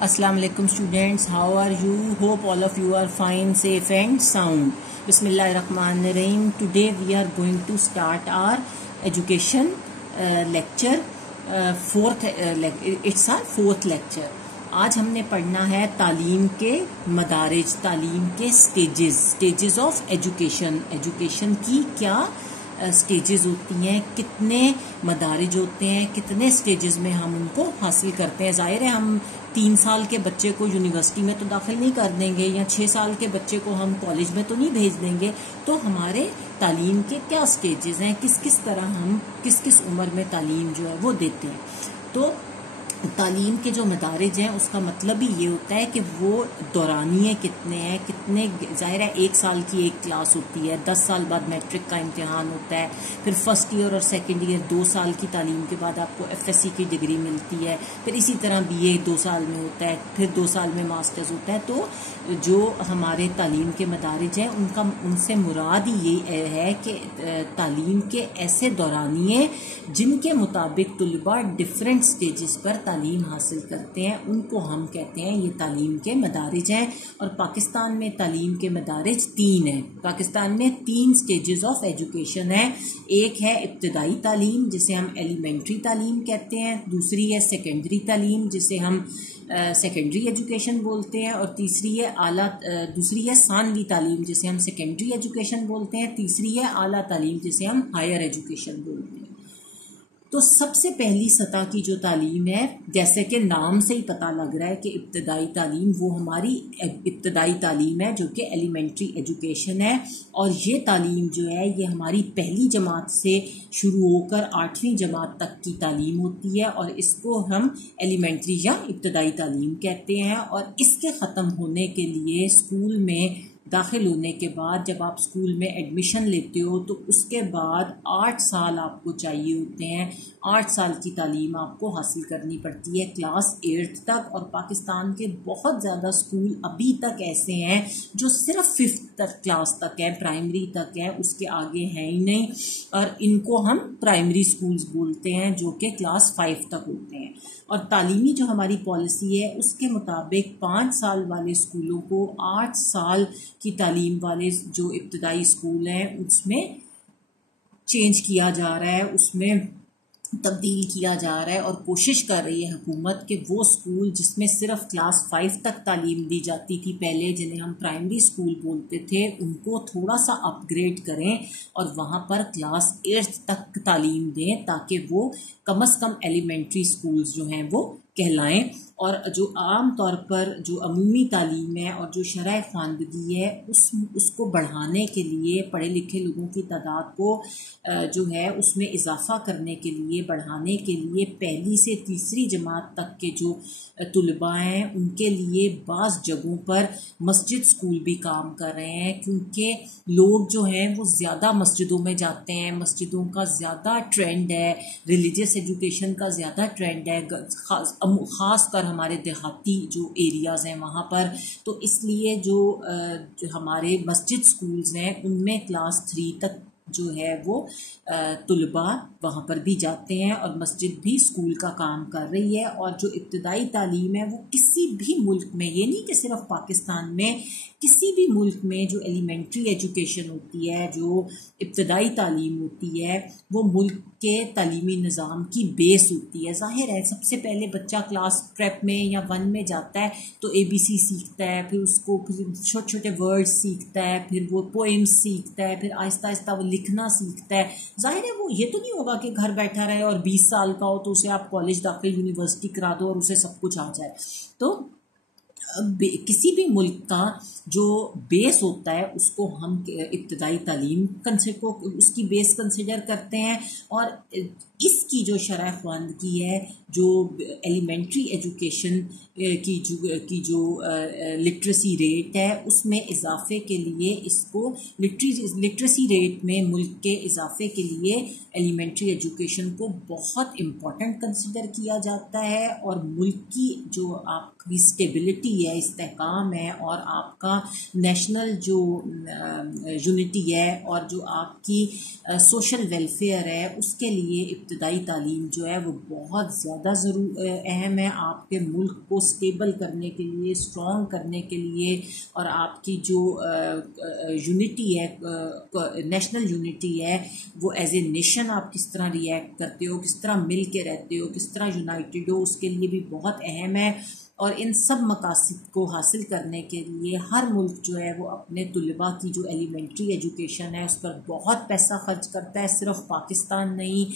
Assalamu alaikum students, how are you? Hope all of you are fine, safe and sound. Bismillahirrahmanirrahim. Today we are going to start our education lecture. It's our fourth lecture. आज हमने पढ़ना है तालीम के मदारिज, तालीम के stages of education की क्या स्टेजेस होती हैं, कितने मदारिज होते हैं, कितने स्टेजेस में हम उनको हासिल करते हैं। जाहिर है हम 3 साल के बच्चे को यूनिवर्सिटी में तो दाखिल नहीं कर देंगे या 6 साल के बच्चे को हम कॉलेज में तो नहीं भेज देंगे। तो हमारे तालीम के क्या स्टेजेस हैं, किस किस तरह हम किस किस उम्र में तालीम जो है वो देते हैं। तो तालीम के जो मदारिज हैं उसका मतलब ही ये होता है कि वो दौरानिए कितने हैं, कितने। ज़ाहिर है 1 साल की एक क्लास होती है, 10 साल बाद मैट्रिक का इम्तिहान होता है, फिर फर्स्ट ईयर और सेकंड ईयर 2 साल की तालीम के बाद आपको FSC की डिग्री मिलती है, फिर इसी तरह BA 2 साल में होता है, फिर 2 साल में मास्टर्स होता है। तो जो हमारे तालीम के मदारिज हैं उनसे मुराद ही ये है कि तालीम के ऐसे दौरानिए जिनके मुताबिक तुलबा डिफरेंट स्टेजेस पर तालीम हासिल करते हैं, उनको हम कहते हैं ये तालीम के मदारिज हैं। और पाकिस्तान में तालीम के मदारिज 3 हैं। पाकिस्तान में 3 स्टेजेस ऑफ एजुकेशन है। एक है इब्तदाई तालीम जिसे हम एलिमेंट्री तालीम कहते हैं, दूसरी है सेकेंडरी तालीम जिसे हम सेकेंडरी एजुकेशन बोलते हैं, और दूसरी है सानवी तालीम जिसे हम सेकेंडरी एजुकेशन बोलते हैं, तीसरी है आला तालीम जिसे हम हायर एजुकेशन बोलते हैं। तो सबसे पहली सतह की जो तालीम है, जैसे कि नाम से ही पता लग रहा है कि इब्तदाई तालीम, वो हमारी इब्तदाई तालीम है जो कि एलिमेंट्री एजुकेशन है। और ये तालीम जो है ये हमारी पहली जमात से शुरू होकर 8वीं जमात तक की तालीम होती है, और इसको हम एलिमेंट्री या इब्तदाई तालीम कहते हैं। और इसके ख़त्म होने के लिए स्कूल में दाखिल होने के बाद जब आप स्कूल में एडमिशन लेते हो तो उसके बाद 8 साल आपको चाहिए होते हैं। 8 साल की तालीम आपको हासिल करनी पड़ती है क्लास 8th तक। और पाकिस्तान के बहुत ज़्यादा स्कूल अभी तक ऐसे हैं जो सिर्फ 5th क्लास तक है, प्राइमरी तक है, उसके आगे है ही नहीं। और इनको हम प्राइमरी स्कूल्स बोलते हैं जो कि क्लास 5 तक होते हैं। और तालीमी जो हमारी पॉलिसी है उसके मुताबिक 5 साल वाले स्कूलों को 8 साल की तालीम वाले जो इब्तदाई स्कूल हैं उसमें चेंज किया जा रहा है, उसमें तब्दील किया जा रहा है। और कोशिश कर रही है हुकूमत कि वो स्कूल जिसमें सिर्फ क्लास 5 तक तालीम दी जाती थी पहले, जिन्हें हम प्राइमरी स्कूल बोलते थे, उनको थोड़ा सा अपग्रेड करें और वहाँ पर क्लास 8th तक तालीम दें ताकि वो कम से कम एलिमेंट्री स्कूल्स जो हैं वो कहलाएं। और जो आम तौर पर जो अमूमी तालीम है और जो शरह ख़वानदगी है उसको बढ़ाने के लिए, पढ़े लिखे लोगों की तादाद को जो है उसमें इजाफ़ा करने के लिए, बढ़ाने के लिए पहली से तीसरी जमात तक के जो तुलबा हैं उनके लिए बाज़ जगहों पर मस्जिद स्कूल भी काम कर रहे हैं, क्योंकि लोग जो हैं वो ज़्यादा मस्जिदों में जाते हैं, मस्जिदों का ज़्यादा ट्रेंड है, रिलीजियस एजुकेशन का ज़्यादा ट्रेंड है, ख़ास कर हमारे देहाती जो एरियाज़ हैं वहाँ पर। तो इसलिए जो हमारे मस्जिद स्कूल्स हैं उनमें क्लास 3 तक जो है वो तुलबा वहाँ पर भी जाते हैं और मस्जिद भी स्कूल का काम कर रही है। और जो इब्तदाई तालीम है वो किसी भी मुल्क में, ये नहीं कि सिर्फ पाकिस्तान में, किसी भी मुल्क में जो एलिमेंट्री एजुकेशन होती है, जो इब्तदाई तालीम होती है, वो मुल्क के तालीमी निज़ाम की बेस होती है। ज़ाहिर है सबसे पहले बच्चा क्लास प्रेप में या 1 में जाता है तो ABC सीखता है, फिर उसको छोटे छोटे वर्ड्स सीखता है, फिर वो पोएम्स सीखता है, फिर आहिस्ता आहिस्ता वो लिखना सीखता है। ज़ाहिर है वो ये तो नहीं होगा कि घर बैठा रहे और 20 साल का हो तो उसे आप कॉलेज दाखिल यूनिवर्सिटी करा दो और उसे सब कुछ आ जाए। तो किसी भी मुल्क का जो बेस होता है उसको हम इब्तदाई तालीम उसकी बेस कंसिडर करते हैं। और इसकी जो शरह ख़वानदगी है, जो एलिमेंट्री एजुकेशन की जो लिटरेसी रेट है उसमें इजाफे के लिए, इसको लिटरेसी रेट में मुल्क के इजाफे के लिए एलिमेंट्री एजुकेशन को बहुत इम्पॉर्टेंट कंसिडर किया जाता है। और मुल्क की जो आपकी स्टेबिलिटी यूनिटी है, इस्तेहकाम है, और आपका नेशनल जो यूनिटी है और जो आपकी सोशल वेलफेयर है, उसके लिए इब्तदाई तालीम जो है वो बहुत ज़्यादा अहम है। आपके मुल्क को स्टेबल करने के लिए, स्ट्रॉन्ग करने के लिए, और आपकी जो यूनिटी है, नेशनल यूनिटी है, वो एज ए नेशन आप किस तरह रिएक्ट करते हो, किस तरह मिल के रहते हो, किस तरह यूनाइटेड हो, उसके लिए भी बहुत अहम है। और इन सब मकासद को हासिल करने के लिए हर मुल्क जो है वो अपने तुलबा की जो एलिमेंट्री एजुकेशन है उस पर बहुत पैसा खर्च करता है। सिर्फ पाकिस्तान नहीं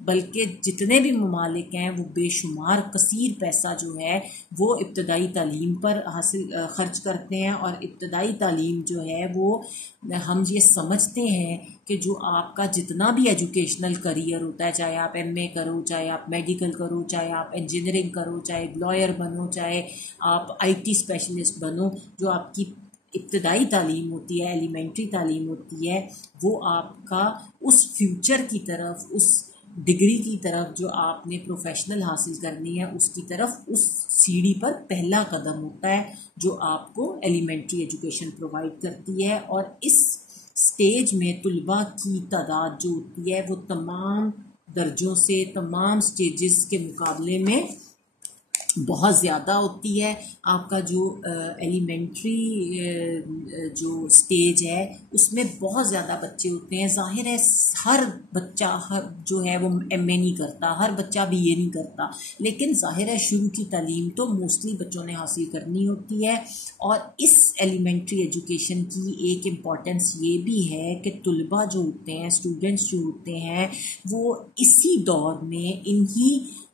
बल्कि जितने भी ममालिक हैं वो बेशुमार कसीर पैसा जो है वो इब्तदाई तालीम पर खर्च करते हैं। और इब्तदाई तालीम जो है वो हम ये समझते हैं कि जो आपका जितना भी एजुकेशनल करियर होता है, चाहे आप एमए करो, चाहे आप मेडिकल करो, चाहे आप इंजीनियरिंग करो, चाहे लॉयर बनो, चाहे आप आईटी स्पेशलिस्ट बनो, जो आपकी इब्तदाई तालीम होती है, एलिमेंट्री तालीम होती है, वो आपका उस फ्यूचर की तरफ, उस डिग्री की तरफ जो आपने प्रोफेशनल हासिल करनी है उसकी तरफ, उस सीढ़ी पर पहला कदम होता है जो आपको एलिमेंट्री एजुकेशन प्रोवाइड करती है। और इस स्टेज में तुलबा की तादाद जो होती है वो तमाम दर्जों से, तमाम स्टेजेस के मुकाबले में बहुत ज़्यादा होती है। आपका जो एलिमेंट्री जो स्टेज है उसमें बहुत ज़्यादा बच्चे होते हैं। जाहिर है हर बच्चा जो है वो एमए नहीं करता, हर बच्चा बीए नहीं करता, लेकिन जाहिर है शुरू की तालीम तो मोस्टली बच्चों ने हासिल करनी होती है। और इस एलिमेंट्री एजुकेशन की एक इम्पॉर्टेंस ये भी है कि तुलबा जो होते हैं, स्टूडेंट्स जो होते हैं, वो इसी दौर में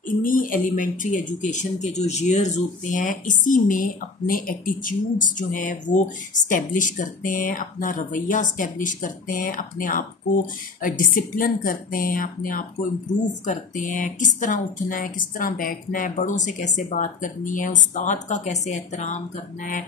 इन्हीं एलिमेंट्री एजुकेशन के जो ईयर्स होते हैं इसी में अपने एटीट्यूड्स जो हैं वो स्टैब्लिश करते हैं, अपना रवैया स्टैब्लिश करते हैं, अपने आप को डिसिप्लिन करते हैं, अपने आप को इम्प्रूव करते हैं, किस तरह उठना है, किस तरह बैठना है, बड़ों से कैसे बात करनी है, उस्ताद का कैसे एहतराम करना है,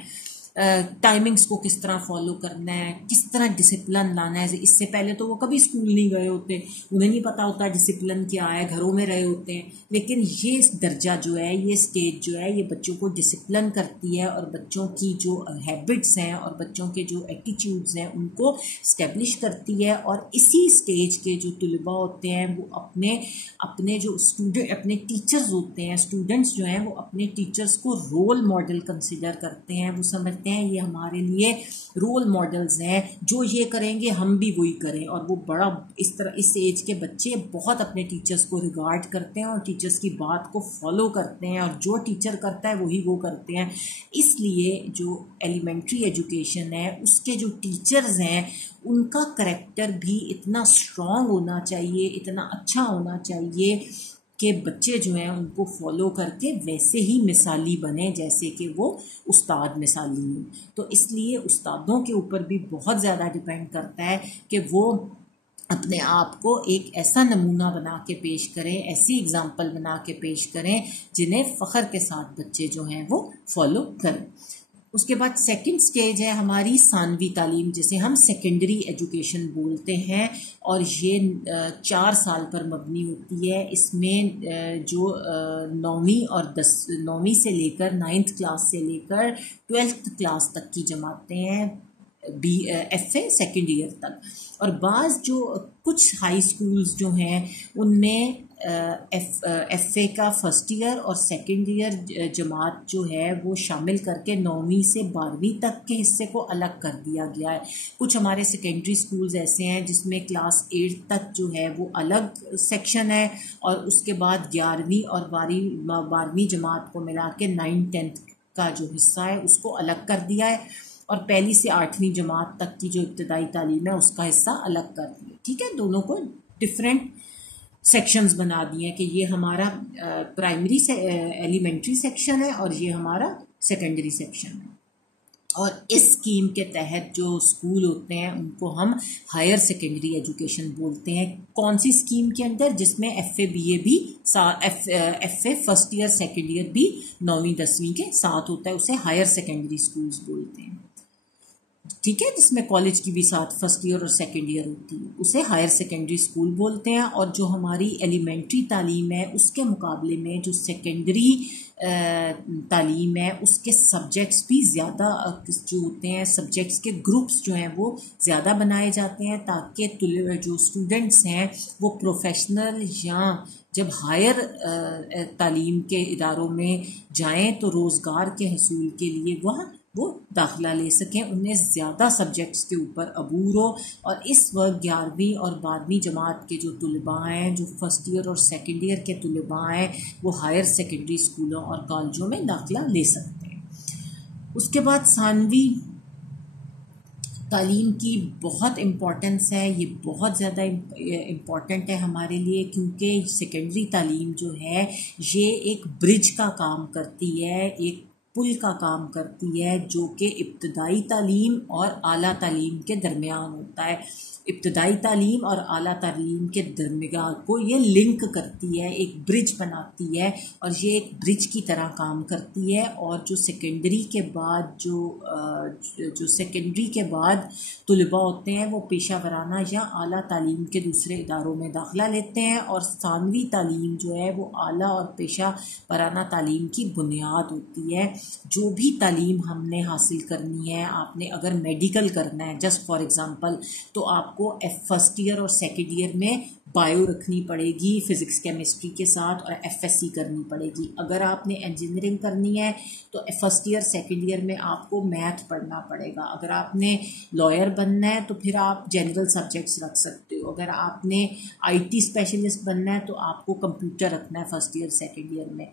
टाइमिंग्स को किस तरह फॉलो करना है, किस तरह डिसिप्लिन लाना है। इससे पहले तो वो कभी स्कूल नहीं गए होते, उन्हें नहीं पता होता डिसिप्लिन क्या है, घरों में रहे होते हैं। लेकिन ये दर्जा जो है, ये स्टेज जो है, ये बच्चों को डिसिप्लिन करती है और बच्चों की जो हैबिट्स हैं और बच्चों के जो एटीट्यूड्स हैं उनको स्टैब्लिश करती है। और इसी स्टेज के जो तुलबा होते हैं वो अपने जो अपने टीचर्स होते हैं, स्टूडेंट्स जो हैं वो अपने टीचर्स को रोल मॉडल कंसिडर करते हैं। वो समझते हैं ये हमारे लिए रोल मॉडल्स हैं, जो ये करेंगे हम भी वही करें। और वो बड़ा इस एज के बच्चे बहुत अपने टीचर्स को रिगार्ड करते हैं और टीचर्स की बात को फॉलो करते हैं, और जो टीचर करता है वही वो करते हैं। इसलिए जो एलिमेंट्री एजुकेशन है उसके जो टीचर्स हैं उनका करैक्टर भी इतना स्ट्रॉन्ग होना चाहिए, इतना अच्छा होना चाहिए कि बच्चे जो हैं उनको फॉलो करके वैसे ही मिसाली बने जैसे कि वो उस्ताद मिसाली हो। तो इसलिए उस्तादों के ऊपर भी बहुत ज़्यादा डिपेंड करता है कि वो अपने आप को एक ऐसा नमूना बना के पेश करें, ऐसी एग्जाम्पल बना के पेश करें जिन्हें फ़ख्र के साथ बच्चे जो हैं वो फॉलो करें। उसके बाद सेकंड स्टेज है हमारी सानवी तालीम, जिसे हम सेकेंडरी एजुकेशन बोलते हैं, और ये 4 साल पर मबनी होती है। इसमें जो 9वीं से लेकर 9th क्लास से लेकर 12th क्लास तक की जमातें हैं, FA सेकेंड ईयर तक। और बाज़ जो कुछ हाई स्कूल्स जो हैं उनमें FA का फर्स्ट ईयर और सेकेंड ईयर जमात जो है वो शामिल करके 9वीं से 12वीं तक के हिस्से को अलग कर दिया गया है। कुछ हमारे सेकेंडरी स्कूल्स ऐसे हैं जिसमें क्लास 8 तक जो है वो अलग सेक्शन है, और उसके बाद 11वीं और 12वीं जमात को मिला के 9th 10th का जो हिस्सा है उसको अलग कर दिया है, और पहली से 8वीं जमात तक की जो इब्तदाई तालीम है उसका हिस्सा अलग कर दिया। ठीक है, दोनों को डिफरेंट सेक्शंस बना दिए हैं कि ये हमारा प्राइमरी से एलिमेंट्री सेक्शन है और ये हमारा सेकेंडरी सेक्शन है। और इस स्कीम के तहत जो स्कूल होते हैं उनको हम हायर सेकेंडरी एजुकेशन बोलते हैं। कौन सी स्कीम के अंदर? जिसमें FA BA भी FA first year second year भी 9वीं 10वीं के साथ होता है, उसे हायर सेकेंडरी स्कूल्स बोलते हैं। ठीक है, जिसमें कॉलेज की भी साथ फर्स्ट ईयर और सेकेंड ईयर होती है, उसे हायर सेकेंडरी स्कूल बोलते हैं। और जो हमारी एलिमेंट्री तालीम है उसके मुकाबले में जो सेकेंडरी तालीम है उसके सब्जेक्ट्स भी ज़्यादा जो होते हैं, सब्जेक्ट्स के ग्रुप्स जो हैं वो ज़्यादा बनाए जाते हैं, ताकि जो स्टूडेंट्स हैं वो प्रोफेशनल या जब हायर तालीम के इदारों में जाएं तो रोज़गार के हसूल के लिए वहाँ वो दाखिला ले सकें, उन्हें ज़्यादा सब्जेक्ट्स के ऊपर अबूर हो। और इस वक्त 11वीं और 12वीं जमात के जो तुलबा हैं, जो फर्स्ट ईयर और सेकेंड ईयर के तुलबा हैं, वो हायर सेकेंडरी स्कूलों और कॉलेजों में दाखिला ले सकते हैं। उसके बाद सानवी तालीम की बहुत इम्पोर्टेंस है, ये बहुत ज़्यादा इम्पॉर्टेंट है हमारे लिए, क्योंकि सेकेंडरी तालीम जो है ये एक ब्रिज का काम करती है, एक पुल का काम करती है, जो कि इब्तदाई तालीम और आला तालीम के दरमियान होता है। इब्तदाई तालीम और आला तालीम के दरमियान को ये लिंक करती है, एक ब्रिज बनाती है, और ये एक ब्रिज की तरह काम करती है। और जो सेकेंडरी के बाद जो सेकेंडरी के बाद तुलबा होते हैं वो पेशा वराना या आला तालीम के दूसरे इदारों में दाखिला लेते हैं, और सानवी तालीम जो है वो आला और पेशा वराना तालीम की बुनियाद होती है। जो भी तालीम हमने हासिल करनी है, आपने अगर मेडिकल करना है जस्ट फॉर एग्जांपल, तो आपको फर्स्ट ईयर और सेकेंड ईयर में बायो रखनी पड़ेगी फिज़िक्स केमिस्ट्री के साथ, और एफएससी करनी पड़ेगी। अगर आपने इंजीनियरिंग करनी है तो फर्स्ट ईयर सेकेंड ईयर में आपको मैथ पढ़ना पड़ेगा। अगर आपने लॉयर बनना है तो फिर आप जनरल सब्जेक्ट्स रख सकते हो। अगर आपने आईटी स्पेशलिस्ट बनना है तो आपको कंप्यूटर रखना है फर्स्ट ईयर सेकेंड ईयर में।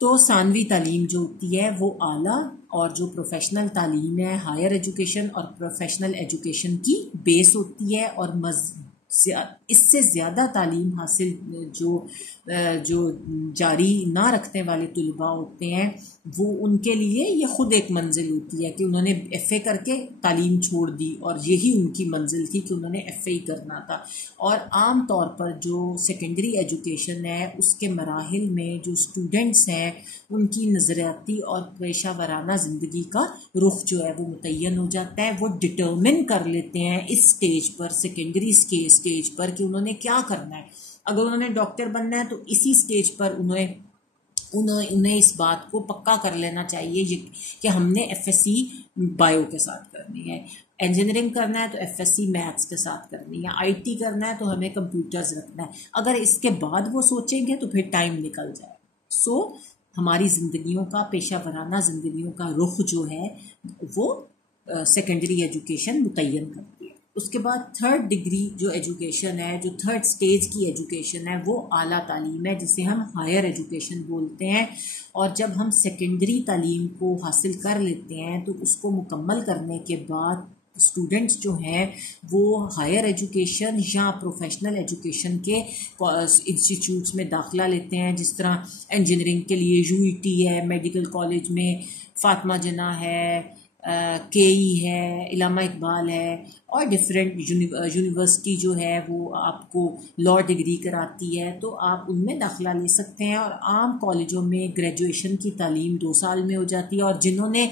तो सानवी तालीम जो होती है वो आला और जो प्रोफेशनल तालीम है, हायर एजुकेशन और प्रोफेशनल एजुकेशन की बेस होती है। और इससे ज़्यादा तालीम हासिल जो जारी ना रखने वाले तुलबा होते हैं, वो उनके लिए ये ख़ुद एक मंजिल होती है कि उन्होंने एफ़ए करके तालीम छोड़ दी, और यही उनकी मंजिल थी कि उन्होंने एफ़ए ही करना था। और आम तौर पर जो सेकेंडरी एजुकेशन है उसके मराहिल में जो स्टूडेंट्स हैं उनकी नज़रियाती और पेशा वराना ज़िंदगी का रुख जो है वो मुतय्यन हो जाता है। वो डिटर्मिन कर लेते हैं इस स्टेज पर, सेकेंडरी स्टेज पर, कि उन्होंने क्या करना है। अगर उन्होंने डॉक्टर बनना है तो इसी स्टेज पर उन्हें इस बात को पक्का कर लेना चाहिए कि हमने एफएससी बायो के साथ करनी है। इंजीनियरिंग करना है तो एफएससी मैथ्स के साथ करनी है। आईटी करना है तो हमें कंप्यूटर्स रखना है। अगर इसके बाद वो सोचेंगे तो फिर टाइम निकल जाए। सो हमारी ज़िंदगियों का, पेशा वराना ज़िंदगियों का रुख जो है वो सेकेंडरी एजुकेशन मुतय्यन करती है। उसके बाद थर्ड डिग्री जो एजुकेशन है, जो थर्ड स्टेज की एजुकेशन है, वो आला तालीम है, जिसे हम हायर एजुकेशन बोलते हैं। और जब हम सेकेंडरी तालीम को हासिल कर लेते हैं तो उसको मुकम्मल करने के बाद स्टूडेंट्स जो हैं वो हायर एजुकेशन या प्रोफेशनल एजुकेशन के इंस्टीट्यूट्स में दाखिला लेते हैं। जिस तरह इंजीनियरिंग के लिए यूईटी है, मेडिकल कॉलेज में फातिमा जिन्ना है, केई है, इलामा इकबाल है, और डिफरेंट यूनिवर्सिटी जो है वो आपको लॉ डिग्री कराती है, तो आप उनमें दाखिला ले सकते हैं। और आम कॉलेजों में ग्रेजुएशन की तालीम 2 साल में हो जाती है, और जिन्होंने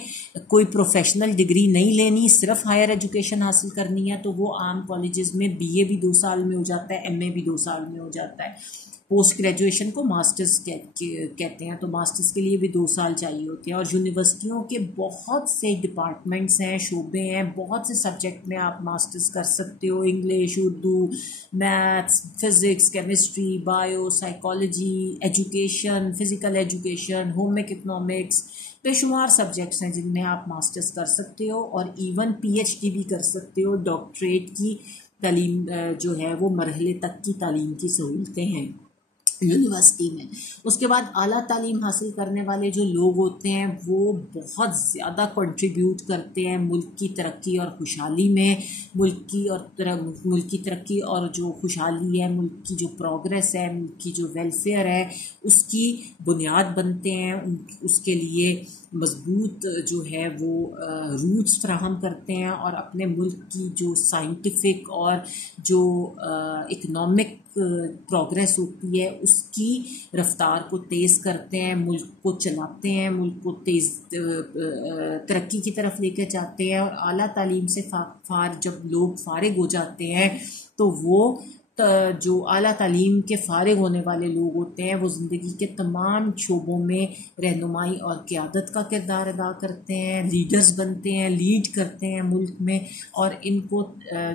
कोई प्रोफेशनल डिग्री नहीं लेनी, सिर्फ हायर एजुकेशन हासिल करनी है, तो वो आम कॉलेजेस में बीए भी 2 साल में हो जाता है, एमए भी 2 साल में हो जाता है। पोस्ट ग्रेजुएशन को मास्टर्स कहते हैं, तो मास्टर्स के लिए भी 2 साल चाहिए होते हैं। और यूनिवर्सिटियों के बहुत से डिपार्टमेंट्स हैं, शोबे हैं, बहुत से सब्जेक्ट में आप मास्टर्स कर सकते हो। English, Urdu, maths, physics, chemistry, bio, psychology, education, physical education, home economics, बेशुमार सब्जेक्ट्स हैं जिनमें आप मास्टर्स कर सकते हो। और इवन पीएचडी भी कर सकते हो। डॉक्टरेट की तालीम जो है वो मरहले तक की तालीम की सहूलतें हैं यूनिवर्सिटी में। उसके बाद आला तालीम हासिल करने वाले जो लोग होते हैं वो बहुत ज़्यादा कंट्रीब्यूट करते हैं मुल्क की तरक्की और खुशहाली में। मुल्क की तरक्की और जो खुशहाली है, मुल्क की जो प्रोग्रेस है, मुल्क की जो वेलफेयर है, उसकी बुनियाद बनते हैं। उसके लिए मजबूत जो है वो रूट्स फ्राहम करते हैं, और अपने मुल्क की जो साइंटिफिक और जो इकनॉमिक प्रोग्रेस होती है उसकी रफ्तार को तेज़ करते हैं, मुल्क को चलाते हैं, मुल्क को तेज़ तरक्की की तरफ लेकर जाते हैं। और आला तालीम से जब लोग फारिग हो जाते हैं तो वो जो आला तालीम के फारिग होने वाले लोग होते हैं वो ज़िंदगी के तमाम शोबों में रहनुमाई और क़यादत का किरदार अदा करते हैं, लीडर्स बनते हैं, लीड करते हैं मुल्क में। और इनको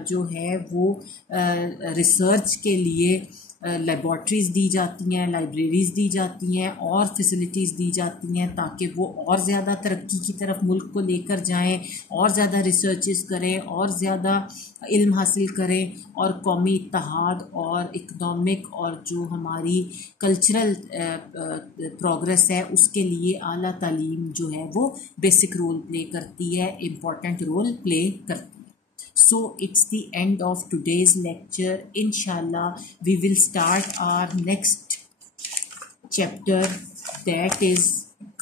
जो है वो रिसर्च के लिए लेबॉर्ट्रीज़ दी जाती हैं, लाइब्रेरीज़ दी जाती हैं और फैसिलिटीज़ दी जाती हैं ताकि वो और ज़्यादा तरक्की की तरफ मुल्क को लेकर जाएं, और ज़्यादा रिसर्चेस करें, और ज़्यादा इल्म हासिल करें, और कौमी इत्तेहाद और इकनॉमिक और जो हमारी कल्चरल प्रोग्रेस है उसके लिए आला तालीम जो है वो बेसिक रोल प्ले करती है, इम्पॉर्टेंट रोल प्ले करती है। So it's the end of today's lecture. Inshallah, we will start our next chapter, that is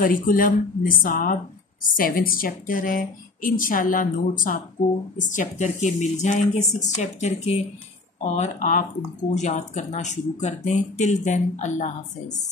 curriculum निसाब 7th chapter है। इंशाल्लाह नोट्स आपको इस चैप्टर के मिल जाएंगे 6 चैप्टर के, और आप उनको याद करना शुरू कर दें। टिल देन अल्लाह हाफिज़।